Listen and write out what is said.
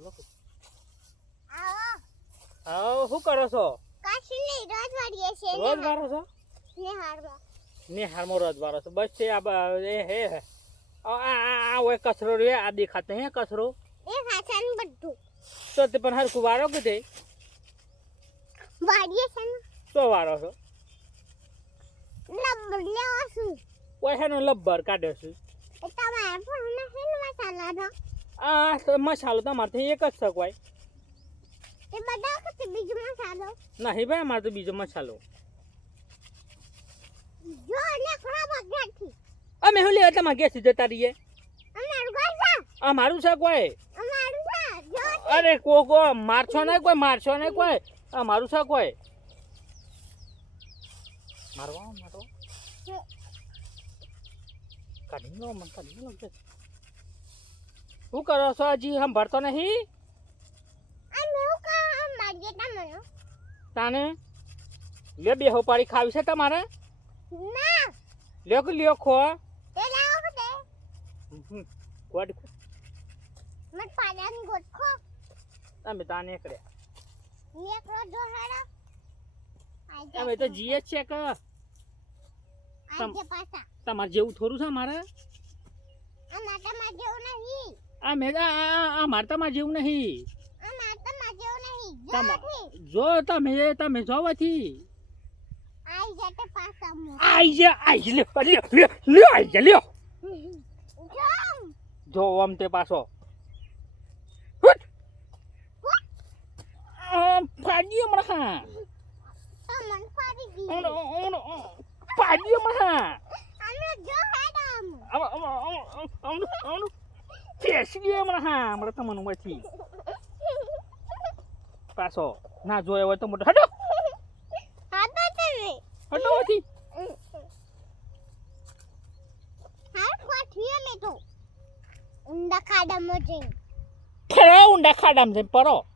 બોલો આવો શું કરો છો કાશી રોજ વાળીએ છે રોજ વારો છો નિહારમાં રોજ વારો છો બસ છે એ હે આ ઓય કચરો રે આ દેખાતે હે કચરો એ ખાસન બધું તો તે પણ હરખું વારો કે તે વાળીએ છે ને તો વારો છો લબ્બર લેવા છું ઓય હેનો લબ્બર કાઢ્યો છે એ તમારે પણ નથી મસાલાનો આ તો મસાલો તમારથી એક જ શકવાય એ બધા કે બીજો મસાલો નહીં ભાઈ અમારે તો બીજો મસાલો જો ને ખરાબ નથી અમે હું લેવા તમારે ગેસ જતા રહીએ અમારું ગાજા અમારું છે કોઈ અમારું ના જો અરે કો મારશો નહીં કોઈ અમારું છે કોઈ મારવા કાઢી લો મને કાઢી લો શું કરો છો હજી સંભળતો નહીં અમે હું કા માગે તમને તાને લે બે હોપાડી ખાવી છે તમારે ના લ્યો કે લ્યો ખો તે લાવો કે કોડ મત પાડન ગોઠો તમે તાને એકડે એક રો જો હેડા અમે તો જીએ છે કે આજે પાછા તમારે જેવું થોડું છે મારે અમાર તમાર જેવું નહીં અમે અમારે તમારે જેવું નહીં અમાર તમાર જેવું નહીં જો જો તમે જોવાથી આઈ જતે પાછા મો આઈ લે આઈ જા લ્યો જો જો આમ તે પાછો ફાડી હમણાં તમન ફાડી દી ફાડી હમણાં અમે જો હેડમ ફેસી ગયો હમણાં તમને માંથી પાછો ના જોયો હોય તો મોટો હટો હાતો તમે હટો માંથી હાર ફાટી મે તો ઊંડા ખાડા મજે ખરા ઊંડા ખાડામાં જઈને પરો